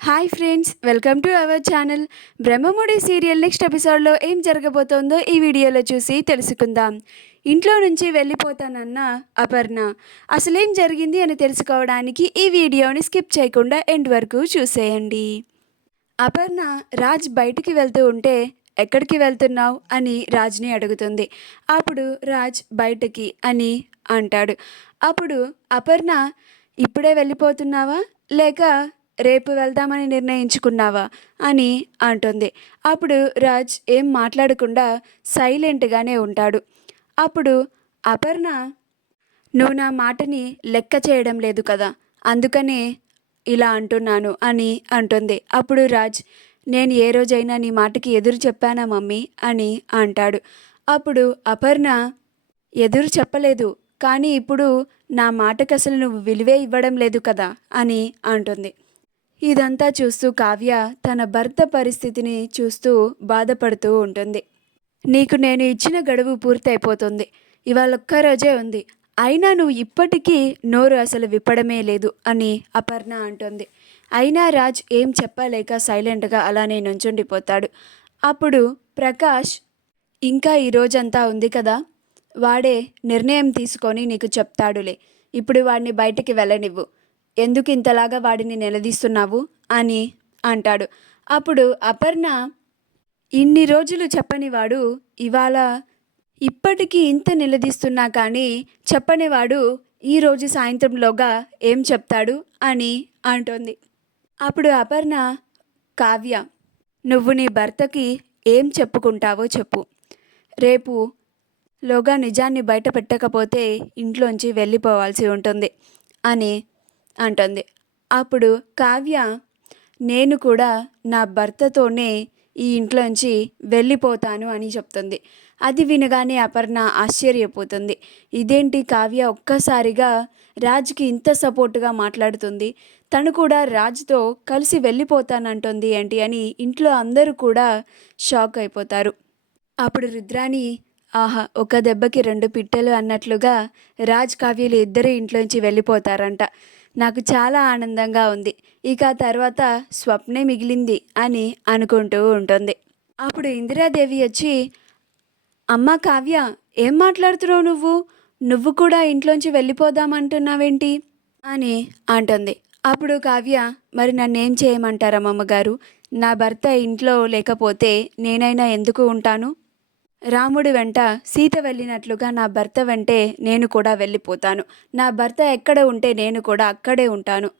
Hi friends, welcome to our channel. Brahmamudi serial next ఎపిసోడ్లో ఏం జరగబోతోందో ఈ వీడియోలో చూసి తెలుసుకుందాం. ఇంట్లో నుంచి వెళ్ళిపోతానన్న అపర్ణ అసలేం జరిగింది అని తెలుసుకోవడానికి ఈ వీడియోని స్కిప్ చేయకుండా ఎండ్ వరకు చూసేయండి. అపర్ణ రాజ్ బయటికి వెళ్తూ ఉంటే ఎక్కడికి వెళ్తున్నావు అని రాజ్ని అడుగుతుంది. అప్పుడు రాజ్ బయటికి అని అంటాడు. అప్పుడు అపర్ణ ఇప్పుడే వెళ్ళిపోతున్నావా లేక రేపు వెళ్దామని నిర్ణయించుకున్నావా అని అంటుంది. అప్పుడు రాజ్ ఏం మాట్లాడకుండా సైలెంట్గానే ఉంటాడు. అప్పుడు అపర్ణ, నువ్వు నా మాటని లెక్క చేయడం లేదు కదా, అందుకనే ఇలా అంటున్నాను అని అంటుంది. అప్పుడు రాజ్, నేను ఏ రోజైనా నీ మాటకి ఎదురు చెప్పానా మమ్మీ అని అంటాడు. అప్పుడు అపర్ణ, ఎదురు చెప్పలేదు, కానీ ఇప్పుడు నా మాటకు అసలు నువ్వు విలువే ఇవ్వడం లేదు కదా అని అంటుంది. ఇదంతా చూస్తూ కావ్య తన భర్త పరిస్థితిని చూస్తూ బాధపడుతూ ఉంటుంది. నీకు నేను ఇచ్చిన గడువు పూర్తయిపోతుంది, ఇవాళ ఒక్కరోజే ఉంది, అయినా నువ్వు ఇప్పటికీ నోరు అసలు విప్పడమే లేదు అని అపర్ణ అంటుంది. అయినా రాజ్ ఏం చెప్పలేక సైలెంట్గా అలానే నుంచుండిపోతాడు. అప్పుడు ప్రకాష్, ఇంకా ఈ రోజంతా ఉంది కదా, వాడే నిర్ణయం తీసుకొని నీకు చెప్తాడులే, ఇప్పుడు వాడిని బయటికి వెళ్ళనివ్వు, ఎందుకు ఇంతలాగా వాడిని నిలదీస్తున్నావు అని అంటాడు. అప్పుడు అపర్ణ, ఇన్ని రోజులు చెప్పనివాడు ఇవాళ ఇప్పటికీ ఇంత నిలదీస్తున్నా కానీ చెప్పనివాడు ఈరోజు సాయంత్రంలోగా ఏం చెప్తాడు అని అంటుంది. అప్పుడు అపర్ణ, కావ్య, నువ్వు నీ భర్తకి ఏం చెప్పుకుంటావో చెప్పు, రేపు లోగా నిజాన్ని బయట పెట్టకపోతే ఇంట్లోంచి వెళ్ళిపోవాల్సి ఉంటుంది అని అంటుంది. అప్పుడు కావ్య, నేను కూడా నా భర్తతోనే ఈ ఇంట్లోంచి వెళ్ళిపోతాను అని చెప్తుంది. అది వినగానే అపర్ణ ఆశ్చర్యపోతుంది. ఇదేంటి కావ్య ఒక్కసారిగా రాజ్కి ఇంత సపోర్టుగా మాట్లాడుతుంది, తను కూడా రాజ్తో కలిసి వెళ్ళిపోతానంటుంది ఏంటి అని ఇంట్లో అందరూ కూడా షాక్ అయిపోతారు. అప్పుడు రుద్రాణి, ఆహా, ఒక దెబ్బకి రెండు పిట్టలు అన్నట్లుగా రాజ్ కావ్యలు ఇద్దరు ఇంట్లోంచి వెళ్ళిపోతారంట. నాకు చాలా ఆనందంగా ఉంది, ఇక తర్వాత స్వప్నే మిగిలింది అని అనుకుంటూ ఉంటుంది. అప్పుడు ఇందిరాదేవి వచ్చి, అమ్మ కావ్య, ఏం మాట్లాడుతున్నావు నువ్వు కూడా ఇంట్లోంచి వెళ్ళిపోదామంటున్నావేంటి అని అంటుంది. అప్పుడు కావ్య, మరి నన్నేం చేయమంటారమ్మగారు, నా భర్త ఇంట్లో లేకపోతే నేనైనా ఎందుకు ఉంటాను, రాముడి వెంట సీత వెళ్ళినట్లుగా నా భర్త వెంటే నేను కూడా వెళ్ళిపోతాను, నా భర్త ఎక్కడ ఉంటే నేను కూడా అక్కడే ఉంటాను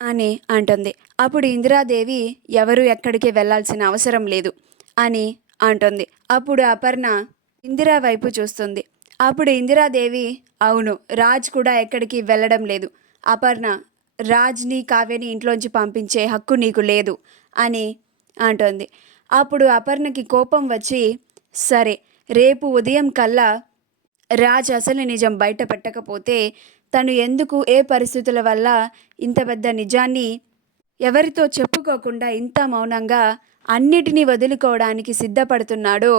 అని అంటుంది. అప్పుడు ఇందిరాదేవి, ఎవరు ఎక్కడికి వెళ్ళాల్సిన అవసరం లేదు అని అంటుంది. అప్పుడు అపర్ణ ఇందిరా వైపు చూస్తుంది. అప్పుడు ఇందిరాదేవి, అవును, రాజ్ కూడా ఎక్కడికి వెళ్ళడం లేదు, అపర్ణ, రాజ్ని కావ్యని ఇంట్లోంచి పంపించే హక్కు నీకు లేదు అని అంటుంది. అప్పుడు అపర్ణకి కోపం వచ్చి, సరే, రేపు ఉదయం కల్లా రాజ్ అసలు నిజం బయట పెట్టకపోతే తను ఎందుకు ఏ పరిస్థితుల వల్ల ఇంత పెద్ద నిజాన్ని ఎవరితో చెప్పుకోకుండా ఇంత మౌనంగా అన్నిటినీ వదులుకోవడానికి సిద్ధపడుతున్నాడో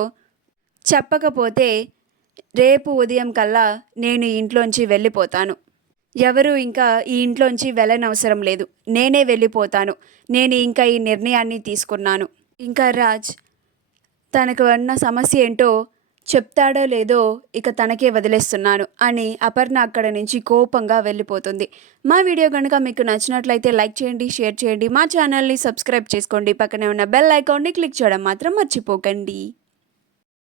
చెప్పకపోతే రేపు ఉదయం కల్లా నేను ఇంట్లోంచి వెళ్ళిపోతాను, ఎవరు ఇంకా ఈ ఇంట్లోంచి వెళ్ళనవసరం లేదు, నేనే వెళ్ళిపోతాను, నేను ఇంకా ఈ నిర్ణయాన్ని తీసుకున్నాను, ఇంకా రాజ్ తనకు ఉన్న సమస్య ఏంటో చెప్తాడో లేదో ఇక తనకే వదిలేస్తున్నాను అని అపర్ణ అక్కడ నుంచి కోపంగా వెళ్ళిపోతుంది. మా వీడియో కనుక మీకు నచ్చినట్లయితే లైక్ చేయండి, షేర్ చేయండి, మా ఛానల్ని సబ్స్క్రైబ్ చేసుకోండి, పక్కనే ఉన్న బెల్ ఐకాన్ని క్లిక్ చేయడం మాత్రం మర్చిపోకండి.